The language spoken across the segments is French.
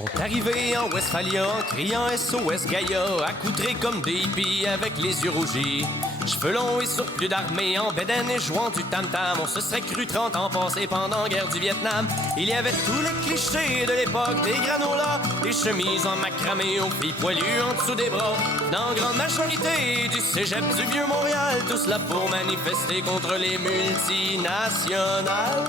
Sont arrivés en Westphalia en criant SOS Gaïa, accoutrés comme des hippies avec les yeux rougis. Cheveux longs et surplus d'armée, en bédaine et jouant du tam-tam. On se serait cru 30 ans passés pendant la guerre du Vietnam. Il y avait tous les clichés de l'époque, des granolas, des chemises en macramé aux filles poilues en dessous des bras. Dans grande majorité du cégep du Vieux-Montréal, tous là pour manifester contre les multinationales.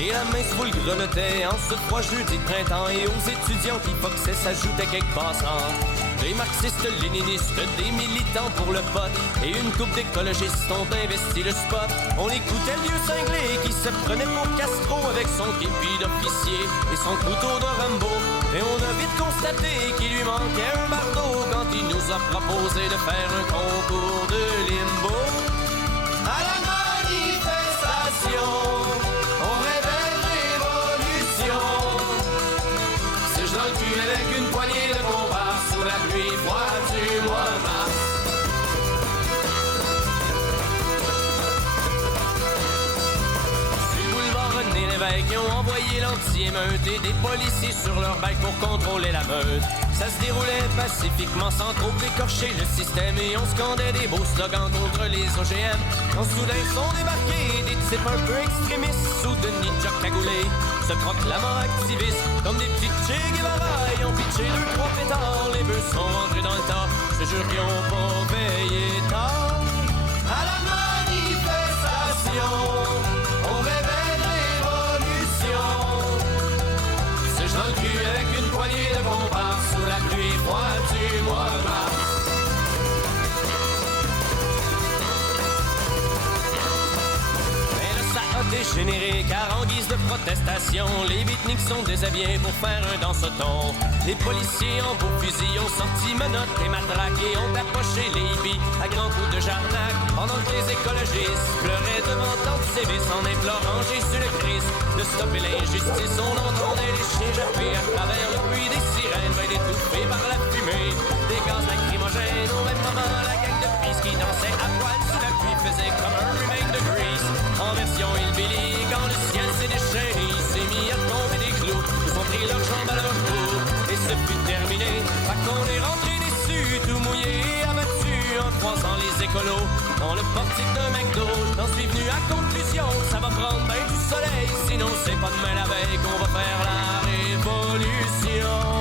Et la main sous le grelottait en ce froid jeudi de printemps. Et aux étudiants qui boxaient s'ajoutaient quelques passants. Des marxistes, léninistes, des militants pour le pot. Et une couple d'écologistes ont investi le spot. On écoutait le vieux cinglé qui se prenait pour Castro avec son képi d'officier et son couteau de Rambo. Et on a vite constaté qu'il lui manquait un bardeau quand il nous a proposé de faire un concours de limbo. À la manifestation, on rêvait de révolution. C'est dans le cul avec une poignée de combat sous la pluie froide du mois de mars. Sur le boulevard René Lévesque, ils ont envoyé l'anti-émeute et des policiers sur leur bike pour contrôler la meute. Ça se déroulait pacifiquement sans trop écorcher le système et on scandait des beaux slogans contre les OGM. Quand soudain sont débarqués des types un peu extrémistes sous de ninjas cagoulés, se proclamant activistes comme des petits Che Guevara. Ils ont pitché 2-3 pétards, les bœufs sont rentrés dans le tas. Je te jure qu'ils ont pas payé tard. À la manifestation, on rêvait de révolution. C'est dans le cul avec une poignée de comparses sous la pluie froide du mois de mars. Dégénéré, car en guise de protestation, les beatniks sont déshabillés pour faire un danse-ton. Les policiers en beaux fusils ont sorti menottes et matraques et ont approché les hippies à grands coups de jarnac. Pendant que les écologistes pleuraient devant tant de sévices en implorant Jésus le Christ de stopper l'injustice, on entendait les chiens japper à travers le bruit des sirènes, bien étouffés par la fumée des gaz lacrymogènes. Au même moment, la gang de fils qui dansait à poil sous la pluie faisait comme un remake de Grease en version hillbilly. Quand le ciel s'est déchaîné, il s'est mis à tomber des clous. Ils ont pris leurs jambes à leur cou et ce fut terminé. Fait qu'on est rentré déçus, tout mouillé et abattu en croisant les écolos dans le portique d'un McDo. J'en suis venu à conclusion, ça va prendre bien du soleil, sinon c'est pas demain la veille qu'on va faire la révolution.